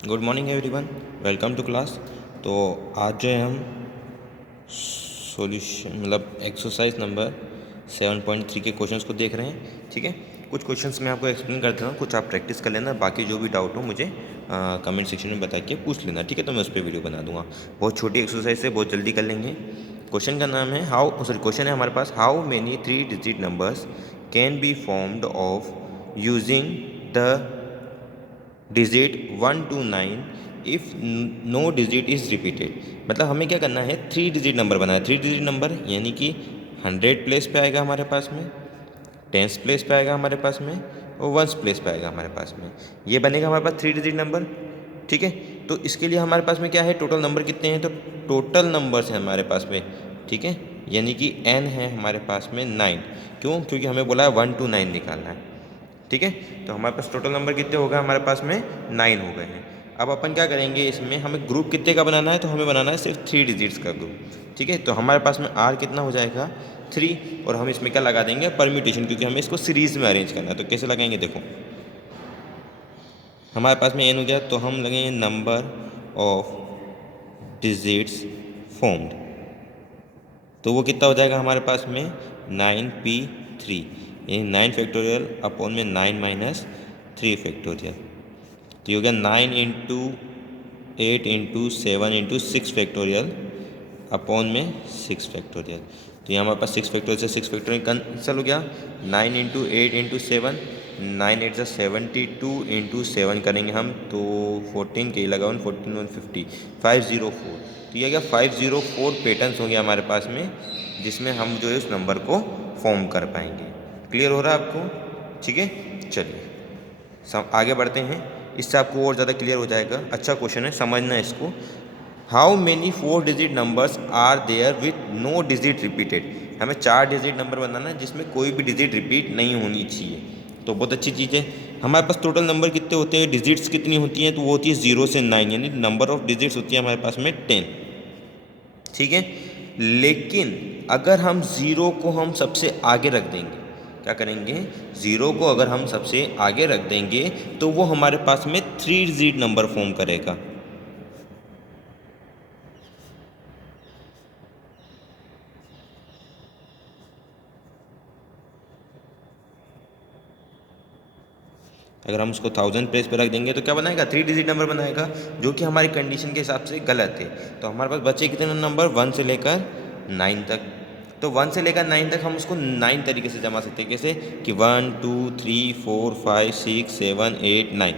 Good morning everyone, welcome to class. तो आज जो है हम सॉल्यूशन मतलब एक्सरसाइज नंबर 7.3 के क्वेश्चंस को देख रहे हैं। ठीक है, कुछ क्वेश्चंस मैं आपको एक्सप्लेन कर देता हूँ, कुछ आप प्रैक्टिस कर लेना, बाकी जो भी डाउट हो मुझे कमेंट सेक्शन में बता के पूछ लेना। ठीक है, तो मैं उस पर वीडियो बना दूंगा। बहुत छोटी एक्सरसाइज है, बहुत जल्दी कर लेंगे। क्वेश्चन का नाम है क्वेश्चन है हमारे पास, how many 3 digit numbers can be formed of using the digit 1 to 9 if no digit is repeated. मतलब हमें क्या करना है, 3 डिजिट नंबर बनाना है। 3 डिजिट नंबर यानी कि 100 प्लेस पे आएगा हमारे पास में, 10 प्लेस पे आएगा हमारे पास में, और 1 प्लेस पे आएगा हमारे पास में। ये बनेगा हमारे पास 3 डिजिट नंबर। ठीक है, तो इसके लिए हमारे पास में क्या है, टोटल नंबर कितने हैं, तो टोटल नंबर्स हैं हमारे पास में। ठीक है, यानी कि n है हमारे पास में 9। क्यों? क्योंकि हमें बोला है 1 to 9 निकालना है। ठीक है, तो हमारे पास टोटल नंबर कितने हो गए, हमारे पास में 9 हो गए हैं। अब अपन क्या करेंगे, इसमें हमें ग्रुप कितने का बनाना है, तो हमें बनाना है सिर्फ 3 डिजिट्स का ग्रुप। ठीक है, तो हमारे पास में r कितना हो जाएगा 3, और हम इसमें क्या लगा देंगे, परम्यूटेशन, क्योंकि हमें इसको सीरीज में अरेंज करना है। तो कैसे लगाएंगे, देखो हमारे पास में n हो गया, तो हम लगेंगे नंबर ऑफ डिजिट्स फॉर्म्ड, तो वो कितना हो जाएगा हमारे पास में 9p3, यानी 9 फैक्टोरियल अपॉन में 9 माइनस 3 फैक्टोरियल। तो ये हो गया 9 into 8 into 7 into 6 factorial upon में 6 फैक्टोरियल। तो यहाँ हमारे पास 6 फैक्टोरियल से 6 फैक्टोरियल कैंसिल हो गया। 9 इंटू 8 इंटू 7, 9 8 72 इंटू 7 करेंगे हम, तो 14 के लगा 14 150 504। तो ये गया 504 पैटर्न्स होंगे हमारे पास में, जिसमें हम जो है उस नंबर को फॉर्म कर पाएंगे। क्लियर हो रहा है आपको? ठीक है, चलिए आगे बढ़ते हैं, इससे आपको और ज़्यादा क्लियर हो जाएगा। अच्छा क्वेश्चन है, समझना है इसको। How many 4 digit numbers are there with no digit repeated. हमें 4 डिजिट नंबर बनाना है जिसमें कोई भी डिजिट रिपीट नहीं होनी चाहिए। तो बहुत अच्छी चीज़ है। हमारे पास टोटल नंबर कितने होते हैं, डिजिट्स कितनी होती हैं, तो वो होती है 0 से 9, यानी नंबर ऑफ डिजिट्स होती है हमारे पास में 10। ठीक है, लेकिन अगर हम 0 को हम सबसे आगे रख देंगे, क्या करेंगे, 0 को अगर हम सबसे आगे रख देंगे तो वो हमारे पास में 3 डिजिट नंबर फॉर्म करेगा। अगर हम उसको 1000 प्लेस पे रख देंगे तो क्या बनाएगा, 3 डिजिट नंबर बनाएगा, जो कि हमारी कंडीशन के हिसाब से गलत है। तो हमारे पास बचे कितने नंबर, 1 से लेकर 9 तक। तो 1 से लेकर 9 तक हम उसको 9 तरीके से जमा सकते हैं। कैसे कि 1 2 3 4 5 6 7 8 9।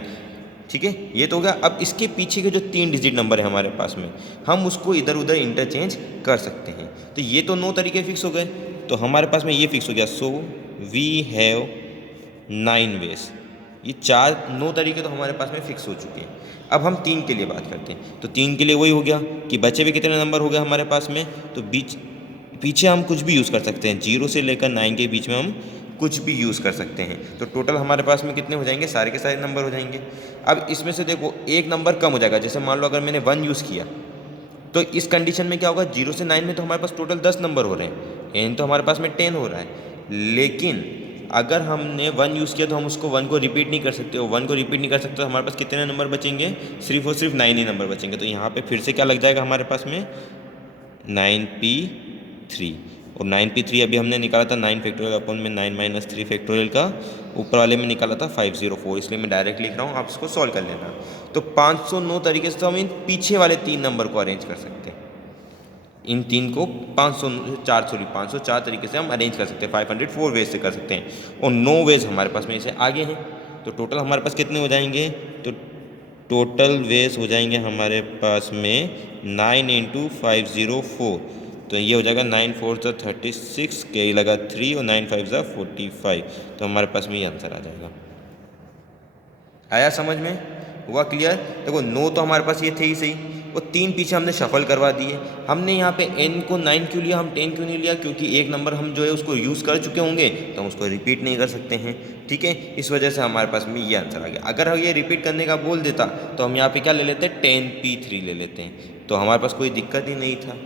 ठीक है, ये तो हो गया। अब इसके पीछे के जो 3 डिजिट नंबर है हमारे पास में, हम उसको इधर उधर इंटरचेंज कर सकते हैं। तो ये तो 9 तरीके फिक्स हो गए, तो हमारे पास में ये फिक्स हो गया। So we have 9 ways. ये 9 तरीके तो हमारे पास में फिक्स हो चुके हैं। अब हम 3 के लिए बात करते हैं। तो 3 के लिए वही हो गया कि बचे हुए कितने नंबर हो गए हमारे पास में, तो पीछे हम कुछ भी यूज़ कर सकते हैं। 0 से लेकर 9 के बीच में हम कुछ भी यूज़ कर सकते हैं। तो टोटल हमारे पास में कितने हो जाएंगे, सारे के सारे नंबर हो जाएंगे। अब इसमें से देखो एक नंबर कम हो जाएगा। जैसे मान लो अगर मैंने 1 यूज़ किया, तो इस कंडीशन में क्या होगा, 0 से 9 में तो हमारे पास टोटल 10 नंबर हो रहे हैं, एन तो हमारे पास में 10 हो रहा है। लेकिन अगर हमने 1 यूज़ किया तो हम उसको 1 को रिपीट नहीं कर सकते, और 1 को रिपीट नहीं कर सकते तो हमारे पास कितने नंबर बचेंगे, सिर्फ और सिर्फ 9 ही नंबर बचेंगे। तो यहाँ पे फिर से क्या लग जाएगा हमारे पास में, 9p3। और 9p3 अभी हमने निकाला था 9 फैक्टोरियल अपॉन में 9 माइनस 3 फैक्टोरियल का, ऊपर वाले में निकाला था 504, इसलिए मैं डायरेक्ट लिख रहा हूँ, आप इसको सॉल्व कर लेना। तो 509 तरीके से तो हम इन पीछे वाले 3 नंबर को अरेंज कर सकते हैं। इन 3 को 504 तरीके से हम अरेंज कर सकते हैं, 504 वेज से कर सकते हैं, और 9 वेज हमारे पास में इसे आगे हैं। तो टोटल हमारे पास कितने हो जाएंगे, तो टोटल वेज हो जाएंगे हमारे पास में 9 इंटू 504। तो ये हो जाएगा 9 4 36 के लगा 3, और 9 5 45। तो हमारे पास में ये आंसर आ जाएगा। आया समझ में, हुआ क्लियर? देखो 9 तो हमारे पास ये थे ही सही, वो 3 पीछे हमने शफल करवा दिए। हमने यहाँ पे n को 9 क्यों लिया, हम 10 क्यों नहीं लिया, क्योंकि एक नंबर हम जो है उसको यूज़ कर चुके होंगे, तो हम उसको रिपीट नहीं कर सकते हैं। ठीक है, इस वजह से हमारे पास में ये आंसर आ गया। अगर हम ये रिपीट करने का बोल देता तो हम यहाँ पे क्या ले लेते, 10p3 ले लेते हैं, तो हमारे पास कोई दिक्कत ही नहीं था।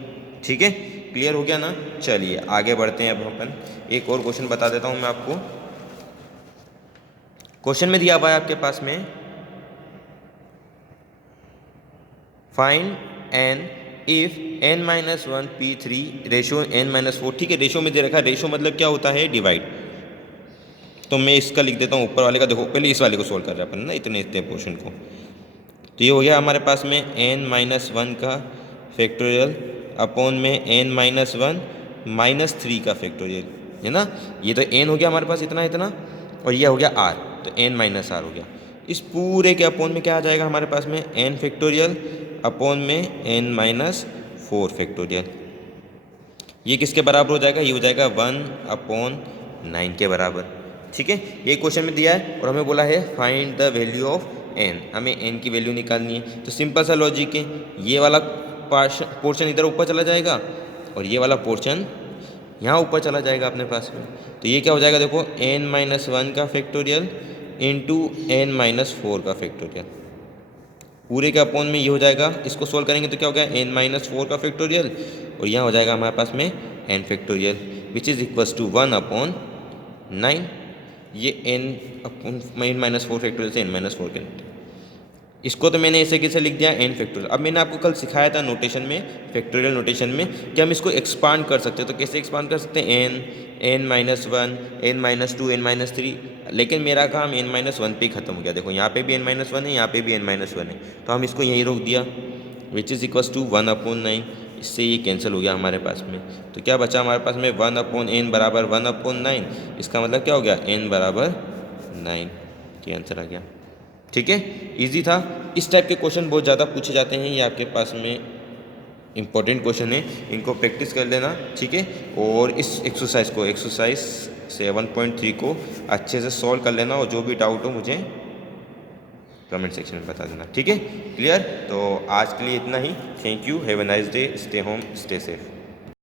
ठीक है, क्लियर हो गया ना? चलिए आगे बढ़ते हैं। अब अपन एक और क्वेश्चन बता देता हूँ मैं आपको। क्वेश्चन में दिया हुआ है आपके पास में, find N if n-1 p3 ratio n-4। ठीक है, रेशो में दे रखा है, रेशो मतलब क्या होता है, डिवाइड। तो मैं इसका लिख देता हूँ ऊपर वाले का, देखो पहले इस वाले को सोल्व कर रहे हैं अपन ना, इतने पोर्शन को। तो ये हो गया हमारे पास में n-1 का फैक्टोरियल अपॉन में n-1 -3 का फैक्टोरियल, है ना। ये तो n हो गया हमारे पास इतना, और ये हो गया r, तो n-r हो गया। इस पूरे के अपॉन में क्या आ जाएगा हमारे पास में, n फैक्टोरियल अपॉन में n-4 फैक्टोरियल। ये किसके बराबर हो जाएगा, ये हो जाएगा 1/9 के बराबर। ठीक है, ये क्वेश्चन में दिया है और हमें बोला है find the value of n, हमें n की वैल्यू निकालनी है। तो सिंपल सा लॉजिक है, ये वाला पोर्शन इधर ऊपर चला जाएगा और ये वाला पोर्शन यहाँ ऊपर चला जाएगा अपने पास में। तो ये क्या हो जाएगा, देखो n-1 का फैक्टोरियल इंटू n-4 का फैक्टोरियल, पूरे के अपॉन में ये हो जाएगा। इसको सोल्व करेंगे तो क्या हो गया, n-4 का फैक्टोरियल, और यहाँ हो जाएगा हमारे पास में n factorial which is equals to 1/9। ये n-4 फैक्टोरियल से n-4 के, इसको तो मैंने ऐसे कैसे लिख दिया n फैक्टोरियल। अब मैंने आपको कल सिखाया था नोटेशन में, फैक्टोरियल नोटेशन में, कि हम इसको एक्सपांड कर सकते हैं। तो कैसे एक्सपांड कर सकते हैं, n-1, n-2, n-3, लेकिन मेरा काम n-1 पे ही खत्म हो गया। देखो यहाँ पे भी n-1 है, यहाँ पे भी n-1 है, तो हम इसको यहीं रोक दिया, विच इज़ इक्वल्स टू 1/9। इससे ये कैंसिल हो गया हमारे पास में। तो क्या बचा हमारे पास में, 1/n बराबर 1/9। इसका मतलब क्या हो गया, n बराबर 9, ये आंसर आ गया। ठीक है, इजी था। इस टाइप के क्वेश्चन बहुत ज़्यादा पूछे जाते हैं, ये आपके पास में इंपॉर्टेंट क्वेश्चन है, इनको प्रैक्टिस कर लेना। ठीक है, और इस एक्सरसाइज 7.3 को अच्छे से सॉल्व कर लेना, और जो भी डाउट हो मुझे कमेंट सेक्शन में बता देना। ठीक है, क्लियर। तो आज के लिए इतना ही। Thank you, have a nice day, stay home, stay safe.